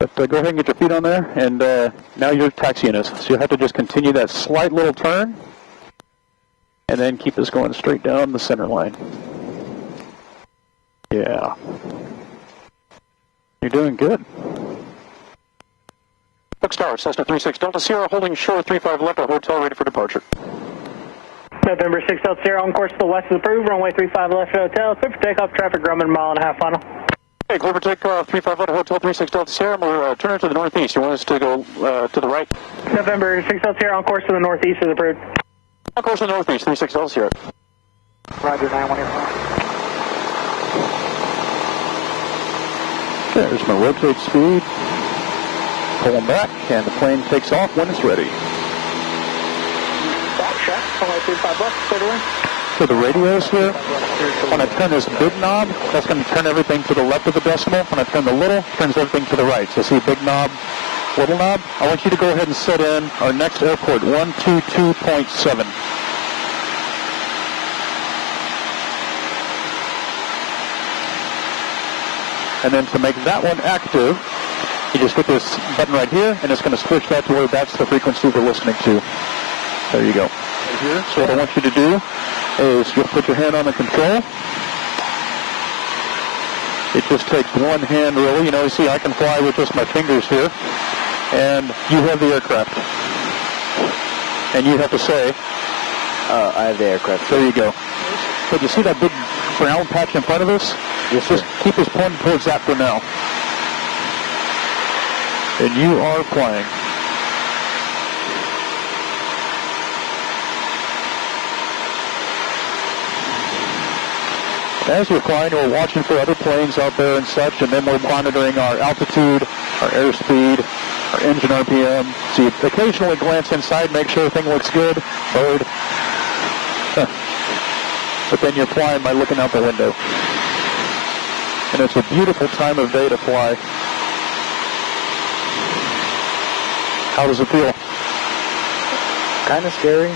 But go ahead and get your feet on there, and now you're taxiing us. So you'll have to just continue that slight little turn, and then keep us going straight down the center line. Yeah. You're doing good. Bookstars, Cessna 36 Delta Sierra, holding shore 35 left, our hotel ready for departure. November 6 Delta Sierra, on course to the west is approved, runway 35 left hotel, clear for takeoff, traffic grumman, 1.5 mile final. Okay, clear for takeoff, 35 left, hotel 36 Delta Sierra, we're turning to the northeast. You want us to go to the right? November 6 Delta Sierra, on course to the northeast is approved. On course to the northeast, 36 Delta Sierra. Roger, 915. There's my rotate speed. Pulling back, and the plane takes off when it's ready. So the radios here, when I turn this big knob, that's going to turn everything to the left of the decimal. When I turn the little, it turns everything to the right. So see big knob, little knob? I want you to go ahead and set in our next airport, 122.7. And then to make that one active, you just hit this button right here, and it's going to switch that to where that's the frequency we're listening to. There you go. Right here. So what I want you to do is you'll put your hand on the control. It just takes one hand, really. You know, you see I can fly with just my fingers here. And you have the aircraft. And you have to say... I have the aircraft. There you go. But you see that big brown patch in front of us? Yes, just keep us pointed towards that for now. And you are flying. As we're flying, we're watching for other planes out there and such, and then we're monitoring our altitude, our airspeed, our engine RPM. So you occasionally glance inside, make sure everything looks good. Bird. But then you're flying by looking out the window. And it's a beautiful time of day to fly. How does it feel? Kind of scary.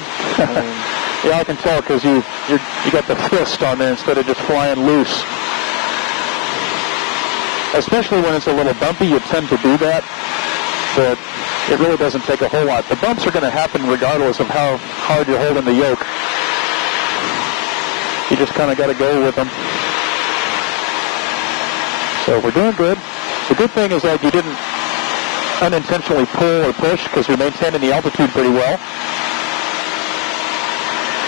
Yeah, I can tell because you got the fist on there instead of just flying loose. Especially when it's a little bumpy, you tend to do that. But it really doesn't take a whole lot. The bumps are going to happen regardless of how hard you're holding the yoke. You just kind of got to go with them. So we're doing good. The good thing is that you didn't unintentionally pull or push because you're maintaining the altitude pretty well.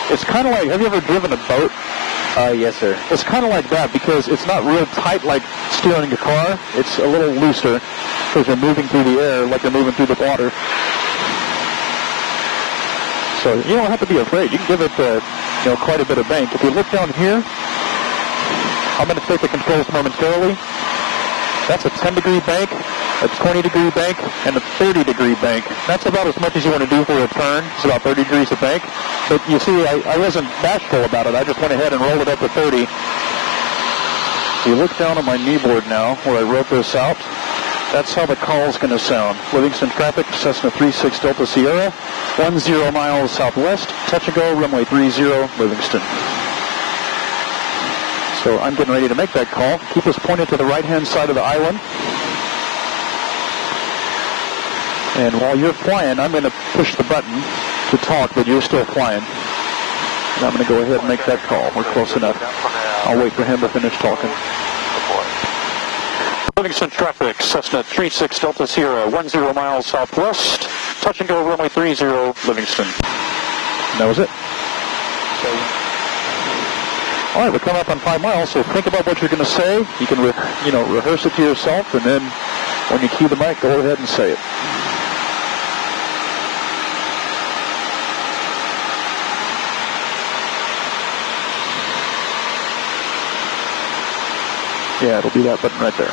It's kind of like, have you ever driven a boat? Yes, sir. It's kind of like that because it's not real tight like steering a car. It's a little looser because you're moving through the air like you're moving through the water. So you don't have to be afraid. You can give it quite a bit of bank. If you look down here, I'm going to take the controls momentarily. That's a 10-degree bank, a 20-degree bank, and a 30-degree bank. That's about as much as you want to do for a turn. It's about 30 degrees of bank. But you see, I wasn't bashful about it. I just went ahead and rolled it up to 30. You look down on my knee board now, where I wrote this out. That's how the call is going to sound. Livingston traffic, Cessna 36 Delta Sierra, 10 miles southwest, touch and go, runway 30, Livingston. So I'm getting ready to make that call. Keep us pointed to the right-hand side of the island. And while you're flying, I'm going to push the button to talk, but you're still flying. And I'm going to go ahead and make that call. We're close enough. I'll wait for him to finish talking. Livingston traffic, Cessna 36 Delta Sierra, 10 miles southwest, touch and go, runway 30, Livingston. And that was it. All right, we're coming up on 5 miles, so think about what you're going to say. You can, rehearse it to yourself, and then when you cue the mic, go ahead and say it. Yeah, it'll be that button right there.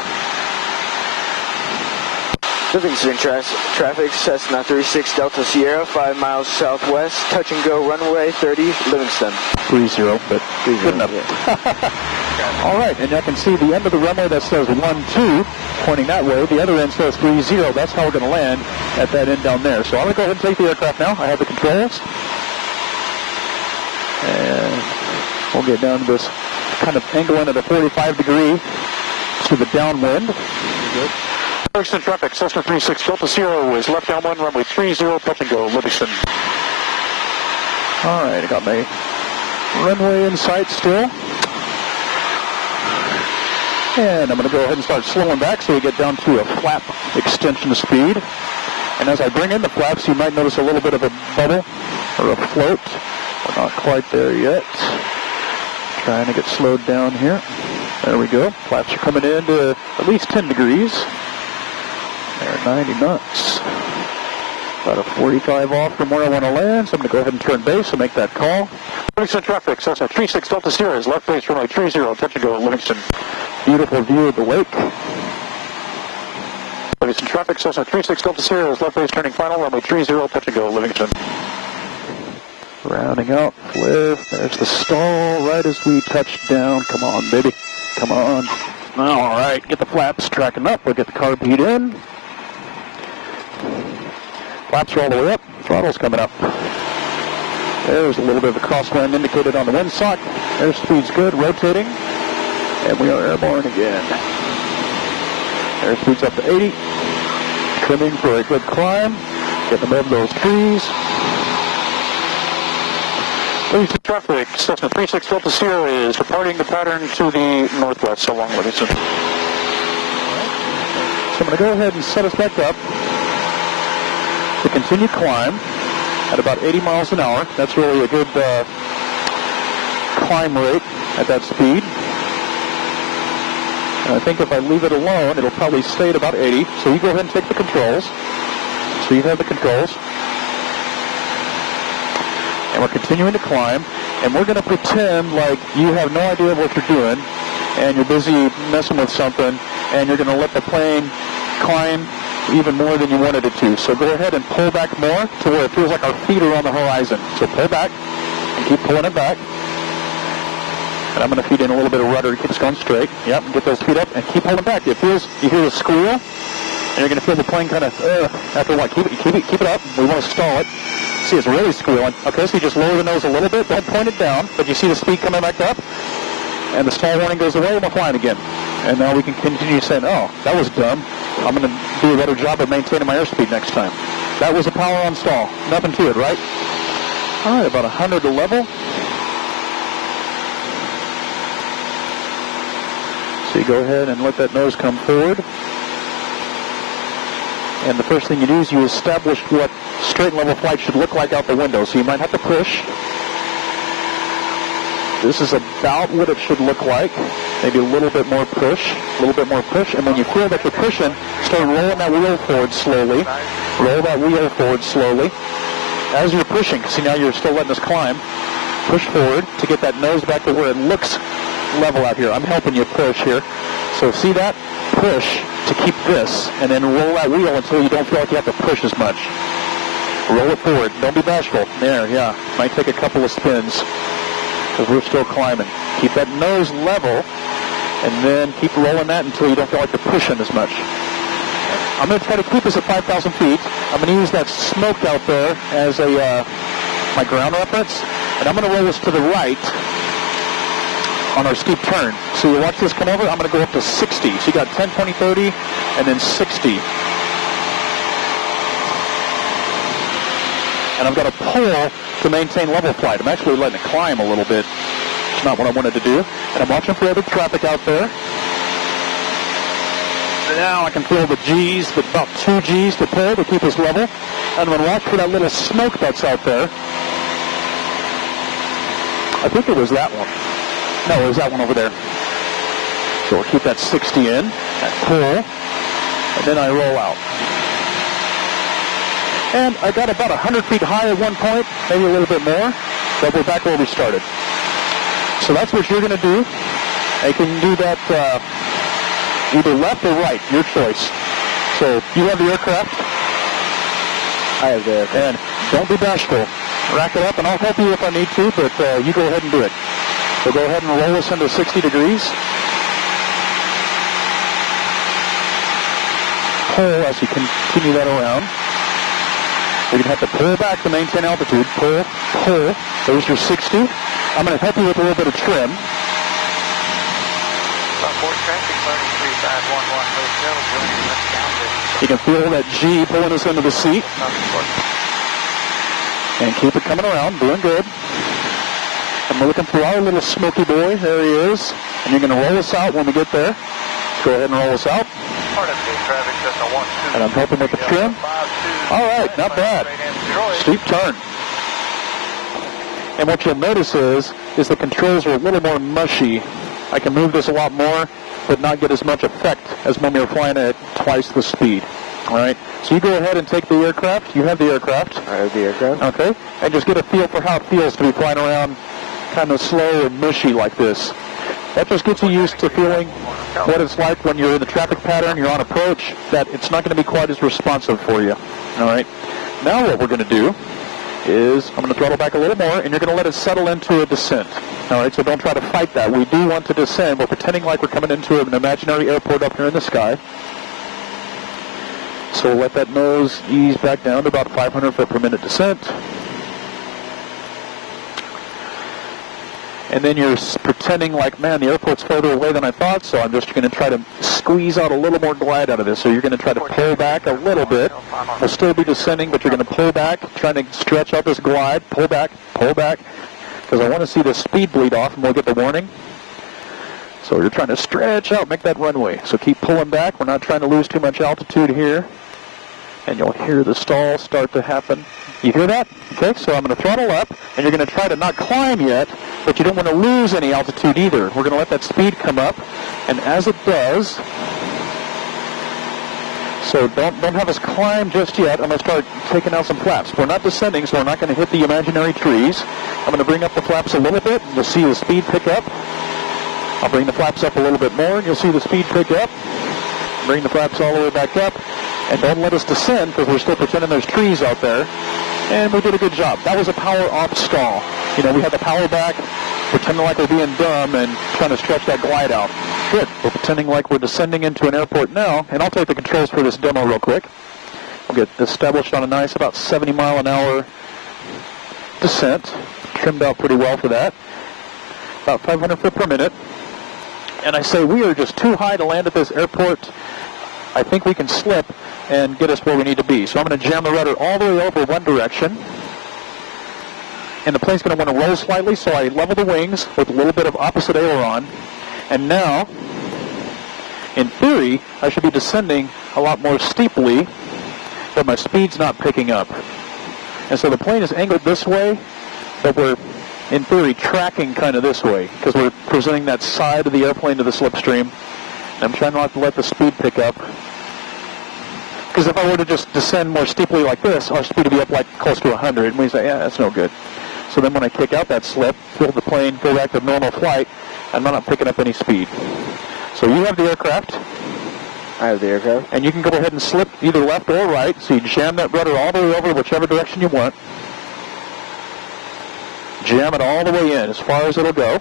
Livingston traffic, Cessna 36 Delta Sierra, 5 miles southwest, touch and go, runway 30, Livingston. 30, but good enough. Yeah. All right, and I can see the end of the runway that says 12, pointing that way. The other end says 30. That's how we're going to land at that end down there. So I'm going to go ahead and take the aircraft now. I have the controls. And we'll get down to this kind of angle in at a 45 degree to the downwind. Good. Livingston traffic, Cessna 36 Delta Sierra is left downwind, runway 30, touch and go, Livingston. All right, I got my runway in sight still. And I'm going to go ahead and start slowing back so we get down to a flap extension speed. And as I bring in the flaps, you might notice a little bit of a bubble or a float. We're not quite there yet. Trying to get slowed down here. There we go. Flaps are coming in to at least 10 degrees. They're 90 knots. About a 45 off from where I want to land, so I'm going to go ahead and turn base and make that call. Livingston traffic, Cessna 36 Delta Sierra is left base, runway 30, touch and go, Livingston. Beautiful view of the lake. Livingston traffic, Cessna 36 Delta Sierra is left base, turning final, runway 30, touch and go, Livingston. Rounding out, flip. There's the stall right as we touch down. Come on, baby. Come on. All right, get the flaps tracking up. We'll get the carb heat in. Flaps are all the way up. Throttle's coming up. There's a little bit of a crosswind indicated on the windsock. Airspeed's good, rotating. And we are airborne again. Airspeed's up to 80. Trimming for a good climb. Getting above those trees. Livingston traffic, Cessna 36 Delta Sierra is departing the pattern to the northwest along Livingston. So I'm going to go ahead and set us back up. The continued climb at about 80 miles an hour. That's really a good climb rate at that speed. And I think if I leave it alone, it'll probably stay at about 80. So you go ahead and take the controls. So you have the controls. And we're continuing to climb. And we're going to pretend like you have no idea what you're doing. And you're busy messing with something. And you're going to let the plane climb even more than you wanted it to. So go ahead and pull back more to where it feels like our feet are on the horizon. So pull back and keep pulling it back. And I'm going to feed in a little bit of rudder to keep us going straight. Yep, get those feet up and keep pulling back. It feels, you hear the squeal, and you're going to feel the plane kind of, after what? Keep it up. We want to stall it. See, it's really squealing. Okay, so you just lower the nose a little bit. Don't point it down, but you see the speed coming back up. And the stall warning goes away, and we're flying again. And now we can continue saying, oh, that was dumb. I'm going to do a better job of maintaining my airspeed next time. That was a power on stall. Nothing to it, right? All right, about 100 to level. So you go ahead and let that nose come forward. And the first thing you do is you establish what straight and level flight should look like out the window. So you might have to push. This is about what it should look like. Maybe a little bit more push, a little bit more push. And when you feel that you're pushing, start rolling that wheel forward slowly. Roll that wheel forward slowly. As you're pushing, see now you're still letting us climb. Push forward to get that nose back to where it looks level out here. I'm helping you push here. So see that? Push to keep this, and then roll that wheel until you don't feel like you have to push as much. Roll it forward. Don't be bashful. There, yeah. Might take a couple of spins because we're still climbing. Keep that nose level, and then keep rolling that until you don't feel like you're pushing as much. I'm going to try to keep us at 5,000 feet. I'm going to use that smoke out there as a my ground reference, and I'm going to roll this to the right on our steep turn. So you watch this come over, I'm going to go up to 60. So you got 10, 20, 30, and then 60. And I've got to pull to maintain level flight. I'm actually letting it climb a little bit. It's not what I wanted to do. And I'm watching for other traffic out there. Now I can feel the G's, about 2 G's to pull to keep us level. And I'm going to watch for that little smoke that's out there. I think it was that one. No, it was that one over there. So we'll keep that 60 in, that pull, and then I roll out. And I got about 100 feet high at one point, maybe a little bit more, but we're back where we started. So that's what you're going to do. You can do that either left or right, your choice. So you have the aircraft. I have the aircraft. And don't be bashful. Rack it up, and I'll help you if I need to, but you go ahead and do it. So go ahead and roll us into 60 degrees. Pull as you continue that around. You're going to have to pull back to maintain altitude. Pull, pull. There's your 60. I'm going to help you with a little bit of trim. Fort traffic, 3511 Hotel, joining left down to You can feel that G pulling us into the seat. And keep it coming around, doing good. And we're looking for our little smoky boy. There he is. And you're going to roll us out when we get there. Go ahead and roll us out. And I'm helping with the trim. All right, not bad. Steep turn. And what you'll notice is the controls are a little more mushy. I can move this a lot more, but not get as much effect as when we were flying at twice the speed. All right, so you go ahead and take the aircraft. You have the aircraft. I have the aircraft. Okay, and just get a feel for how it feels to be flying around kind of slow and mushy like this. That just gets you used to feeling what it's like when you're in the traffic pattern, you're on approach, that it's not going to be quite as responsive for you. All right, now what we're going to do is I'm going to throttle back a little more, and you're going to let it settle into a descent. All right, so don't try to fight that. We do want to descend. We're pretending like we're coming into an imaginary airport up here in the sky. So we'll let that nose ease back down to about 500 foot per minute descent. And then you're pretending like, man, the airport's further away than I thought, so I'm just going to try to squeeze out a little more glide out of this. So you're going to try to pull back a little bit. We'll still be descending, but you're going to pull back, trying to stretch out this glide. Pull back, because I want to see the speed bleed off, and we'll get the warning. So you're trying to stretch out, make that runway. So keep pulling back. We're not trying to lose too much altitude here. And you'll hear the stall start to happen. You hear that? Okay, so I'm going to throttle up, and you're going to try to not climb yet, but you don't want to lose any altitude either. We're going to let that speed come up, and as it does, so don't have us climb just yet. I'm going to start taking out some flaps. We're not descending, so we're not going to hit the imaginary trees. I'm going to bring up the flaps a little bit, and you'll see the speed pick up. I'll bring the flaps up a little bit more, and you'll see the speed pick up. Bring the flaps all the way back up. And don't let us descend, because we're still pretending there's trees out there. And we did a good job. That was a power off stall. You know, we had the power back, pretending like we're being dumb and trying to stretch that glide out. Good. We're pretending like we're descending into an airport now. And I'll take the controls for this demo real quick. We'll get established on a nice about 70 mile an hour descent. Trimmed out pretty well for that. About 500 foot per minute. And I say we are just too high to land at this airport. I think we can slip and get us where we need to be. So I'm going to jam the rudder all the way over one direction. And the plane's going to want to roll slightly, so I level the wings with a little bit of opposite aileron. And now, in theory, I should be descending a lot more steeply, but my speed's not picking up. And so the plane is angled this way, but we're, in theory, tracking kind of this way, because we're presenting that side of the airplane to the slipstream. And I'm trying not to let the speed pick up. Because if I were to just descend more steeply like this, our speed would be up like close to 100. And we say, yeah, that's no good. So then when I kick out that slip, fill the plane, go back to normal flight, I'm not picking up any speed. So you have the aircraft. I have the aircraft. And you can go ahead and slip either left or right. So you jam that rudder all the way over whichever direction you want. Jam it all the way in as far as it'll go.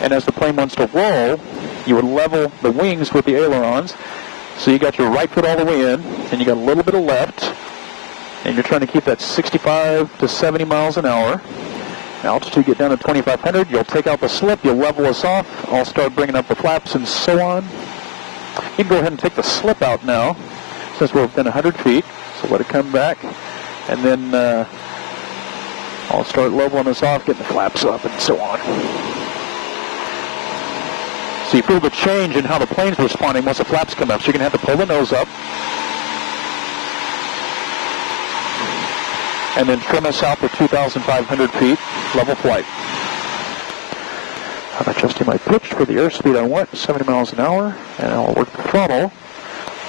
And as the plane wants to roll, you would level the wings with the ailerons. So you got your right foot all the way in, and you got a little bit of left, and you're trying to keep that 65 to 70 miles an hour. Altitude get down to 2,500. You'll take out the slip. You'll level us off. I'll start bringing up the flaps and so on. You can go ahead and take the slip out now, since we're within 100 feet. So let it come back, and then I'll start leveling us off, getting the flaps up, and so on. So you feel the change in how the plane's responding once the flaps come up. So you're going to have to pull the nose up. And then trim us out for 2,500 feet, level flight. I'm adjusting my pitch for the airspeed I want, 70 miles an hour. And I'll work the throttle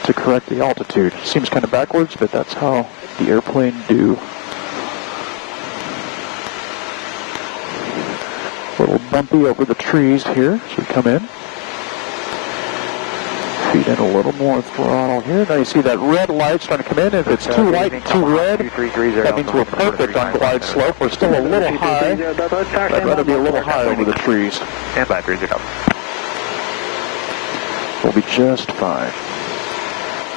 to correct the altitude. Seems kind of backwards, but that's how the airplane do. A little bumpy over the trees here as we come in. Feed in a little more throttle here. Now you see that red light starting to come in. If it's too white and too red, that means we're perfect on glide slope. We're still a little high. I'd rather be a little high over the trees. Stand by, 30. We'll be just fine.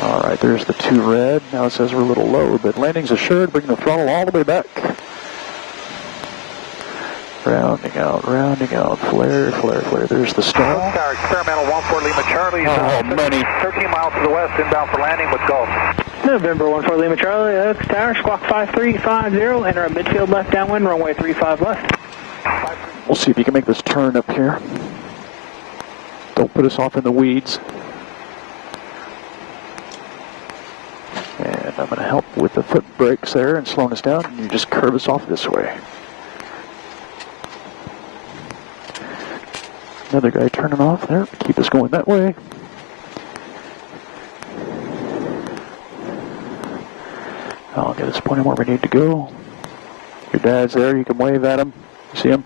All right, there's the 2 red. Now it says we're a little low, but landing's assured. Bring the throttle all the way back. rounding out, flare, flare, flare. There's the stall. Tower experimental 14 Lima Charlie. Oh, many. 13 miles to the west, inbound for landing with Gulf. November 14 Lima Charlie, Oaks Tower, squawk 5350, enter a midfield left downwind, runway 35 left. We'll see if you can make this turn up here. Don't put us off in the weeds. And I'm going to help with the foot brakes there and slowing us down, and you just curve us off this way. Another guy turning off there. Keep us going that way. I'll get us pointing where we need to go. Your dad's there. You can wave at him. You see him?